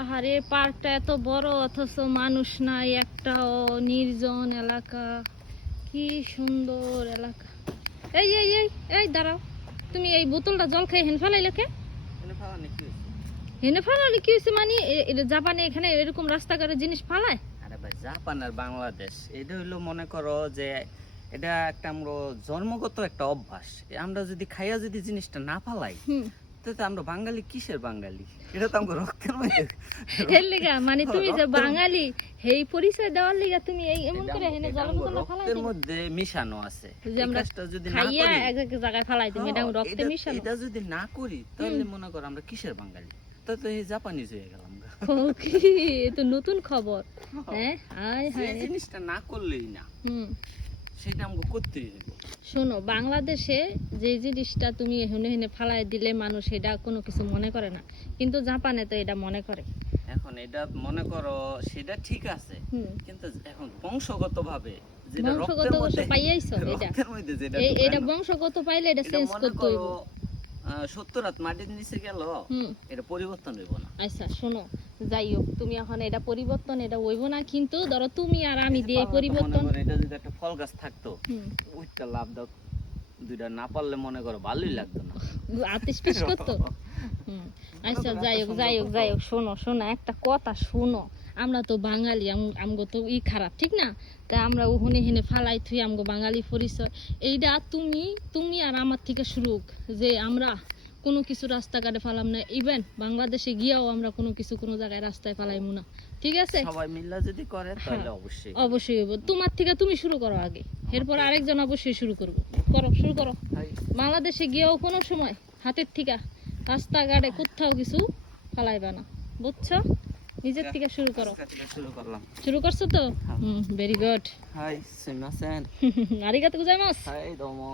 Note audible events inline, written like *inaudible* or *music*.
আহারে পার্কটা এত বড় অথচ মানুষ নাই একটাও নির্জন এলাকা। কি সুন্দর এলাকা। এই এই এই এই দাঁড়াও। তুমি এই বোতলটা জল খাই হেন ফেলাইলে কে? হেনে ফেলালে কি হয়েছে মানে? জাপানে এখানে এরকম রাস্তাঘাটে জিনিস ফালায়? আরে ভাই জাপান আর বাংলাদেশ এটা হইল মনে করো যে এটা একটা আমরা জন্মগত একটা অভ্যাস। আমরা যদি খাইয়া যদি জিনিসটা না পালাই তাহলে আমরা বাঙালি কিসের বাঙালি? এটা তো আমরা রক্তের মধ্যে। এর লিগা মানে তুমি যে বাঙালি এই পরিচয় দেওয়ার লিগা তুমি এই এমন করে হেনে এটা জল ফালাই দিবে মধ্যে মিশানো আছে। যে আমরা যদি না করি এক এক জায়গায় ফালাই তুমি এটা হ্যাঁ, রক্তে মিশানো। এটা যদি না করি তাহলে মনে করো আমরা কিসের বাঙালি? তাহলে তো এই জাপানিজ হয়ে গেলাম তো নতুন খবর। হ্যাঁ। হায় যে হায়। জিনিসটা না করলেই না। হুম। সেটা আমাকে করতেই হবে শোনো বাংলাদেশে যে জিনিসটা তুমি হেনে হেনে ফালাই দিলে মানুষ এটা কোনো কিছু মনে করে না। কিন্তু জাপানে তো এটা মনে করে। এখন এটা মনে করো সেটা ঠিক আছে। কিন্তু এখন বংশগত ভাবে বংশগত পাইয়াইছো এটা। এটা বংশগত পাইলে এটা এটা চেঞ্জ করতে হইব। সত্তর হাত মাটির নিচে গেল এটা পরিবর্তন হইব না। আচ্ছা শোনো যাই হোক তুমি এখন এটা পরিবর্তন এটা হইব না কিন্তু ধরো তুমি আর আমি দিয়ে পরিবর্তন এটা যদি একটা ফল গাছ থাকতো ওইটা লাভ দাও দুইটা না পারলে মনে করো ভালোই লাগতো না। আতিস পিস করতো আচ্ছা যাই হোক যাই হোক যাই হোক শোনো শোনো একটা কথা শোনো। আমরা তো বাঙালি আম- আমগো তো ই খারাপ ঠিক না? তা আমরা ওখানে হেনে ফালাই থুই আমগো বাঙালি পরিচয়। এইটা তুমি তুমি আর আমার থেকে শুরু যে আমরা কোনো কিছু রাস্তাঘাটে ফালাম না। ইভেন বাংলাদেশে গিয়াও আমরা কোনো কিছু কোনো জায়গায় রাস্তায় ফালাইমু না। ঠিক আছে? সবাই মিল্লা যদি করে তাহলে হ্যাঁ। অবশ্যই অবশ্যই হইব তোমার থেকে তুমি শুরু করো আগে। এরপর আরেকজন অবশ্যই শুরু করব। করো শুরু করো। বাংলাদেশে গিয়েও কোনো সময় হাতের থেকে রাস্তাঘাটে কোথাও কিছু ফালাইবা না। বুঝছ? নিজের থেকে শুরু করো। শুরু করলাম। শুরু করছ তো? হ্যাঁ। হুম ভেরি গুড হাই সিমাসেন আরিগাতো *laughs* গোজাইমাস হাই দমো